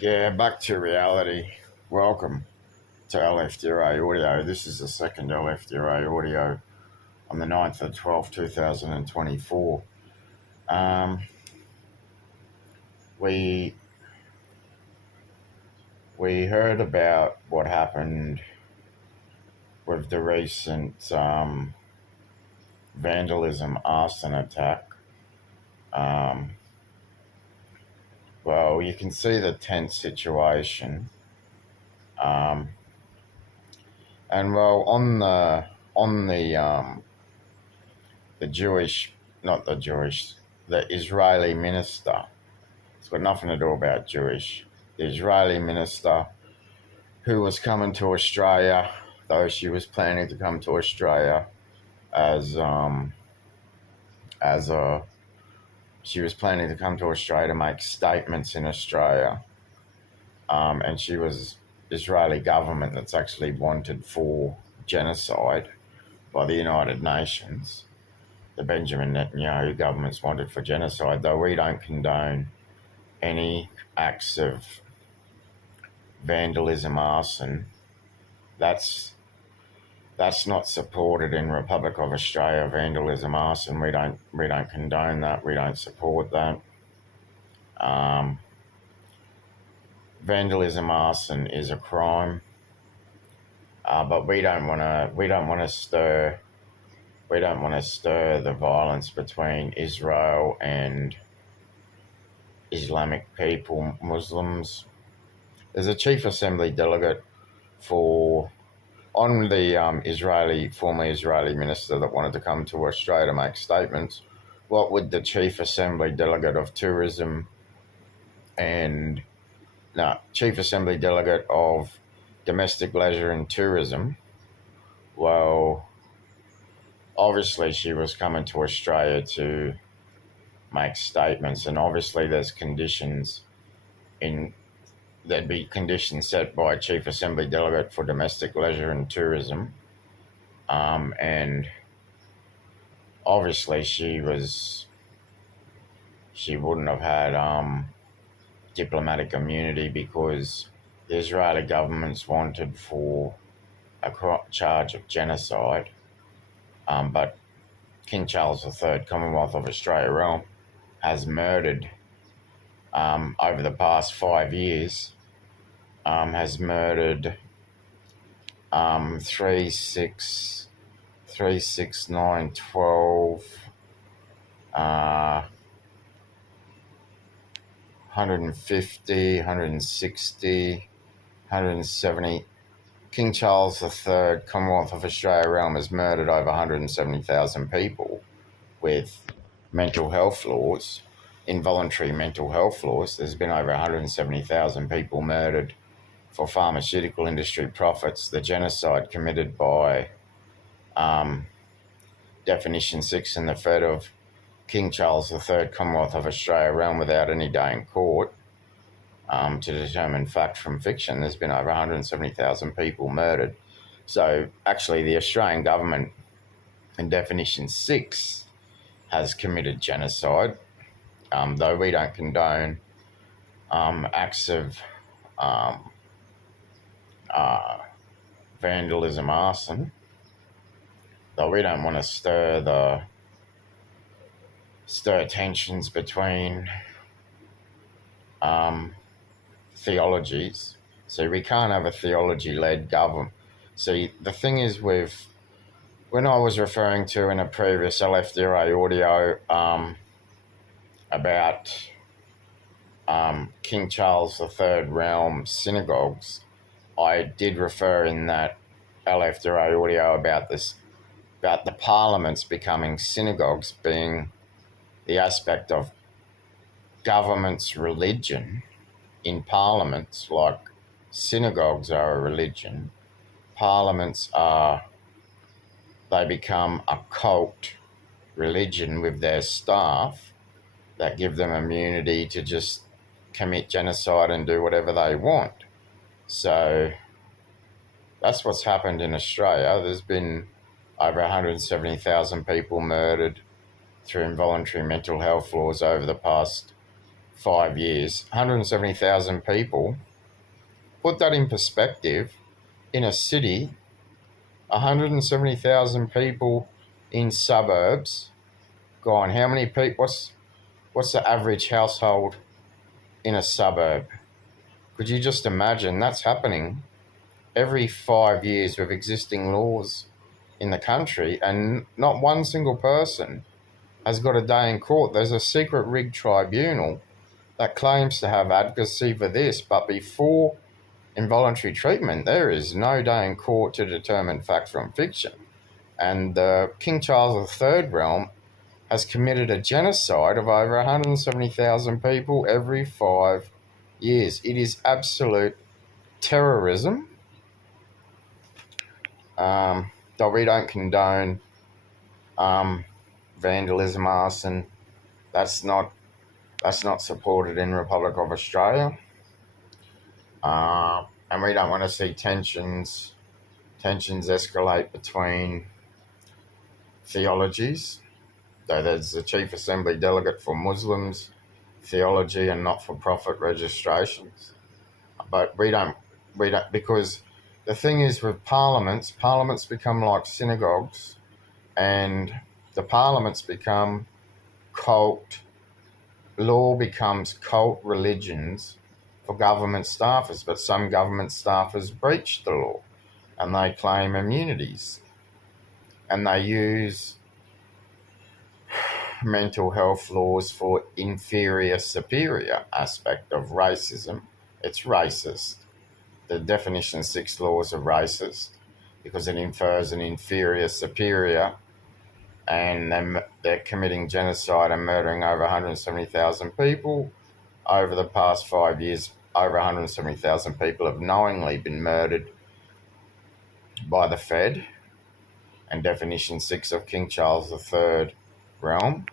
Yeah, back to reality. Welcome to LFDRA audio. This is the second LFDRA audio on the 9th of 12th, 2024. Um, we we heard about what happened with the recent vandalism arson attack. Um, well, you can see the tense situation. Um, and well, on the Jewish, not the Jewish, the Israeli minister. It's got nothing to do about Jewish. The Israeli minister who was coming to Australia, though she was planning to come to Australia as a she was planning to come to Australia to make statements in Australia, and she was Israeli government that's actually wanted for genocide by the United Nations. The Benjamin Netanyahu government's wanted for genocide, though we don't condone any acts of vandalism, arson. That's not supported in Republic of Australia. Vandalism, arson. We don't condone that. We don't support that. Vandalism, arson is a crime, but we don't want to stir the violence between Israel and Islamic people, Muslims. There's a Chief Assembly delegate on the former Israeli minister that wanted to come to Australia to make statements. What would the Chief Assembly delegate of tourism Chief Assembly delegate of domestic leisure and tourism? Well, obviously she was coming to Australia to make statements, and obviously there'd be conditions set by a Chief Assembly delegate for domestic leisure and tourism, and obviously she wouldn't have had diplomatic immunity because the Israeli government's wanted for a charge of genocide, but King Charles III, Commonwealth of Australia realm, has murdered over the past 5 years. Has murdered 3, 6, 9, 12, 150, 160, 170. King Charles III, Commonwealth of Australia realm, has murdered over 170,000 people with mental health laws, involuntary mental health laws. There's been over 170,000 people murdered for pharmaceutical industry profits. The genocide committed by Definition 6 in the threat of King Charles III, Commonwealth of Australia realm, without any day in court to determine fact from fiction. There's been over 170,000 people murdered. So actually the Australian government in Definition 6 has committed genocide, though we don't condone acts of vandalism, arson, though we don't want to stir tensions between theologies. So we can't have a theology-led government. See, the thing is when I was referring to in a previous LFDRA audio about King Charles III realm synagogues, I did refer in that LFDRA audio about the parliaments becoming synagogues, being the aspect of government's religion in parliaments. Like synagogues are a religion, parliaments they become a cult religion with their staff that give them immunity to just commit genocide and do whatever they want. So that's what's happened in Australia. There's been over 170,000 people murdered through involuntary mental health laws over the past 5 years, 170,000 people. Put that in perspective. In a city, 170,000 people in suburbs. Gone. How many people? What's the average household in a suburb? Could you just imagine that's happening every 5 years with existing laws in the country, and not one single person has got a day in court? There's a secret rigged tribunal that claims to have advocacy for this, but before involuntary treatment, there is no day in court to determine fact from fiction. And King Charles III realm has committed a genocide of over 170,000 people every 5 years. It is absolute terrorism. Though we don't condone vandalism, arson. That's not supported in Republic of Australia. And we don't want to see tensions escalate between theologies. So there's the Chief Assembly delegate for Muslims, theology, and not-for-profit registrations. But we don't, because the thing is with parliaments become like synagogues, and the parliaments become law becomes cult religions for government staffers, but some government staffers breach the law and they claim immunities, and they use mental health laws for inferior superior aspect of racism. It's racist. The definition 6 laws are racist because it infers an inferior superior, and they're committing genocide and murdering over 170,000 people. Over the past 5 years, over 170,000 people have knowingly been murdered by the Fed and definition 6 of King Charles III realm.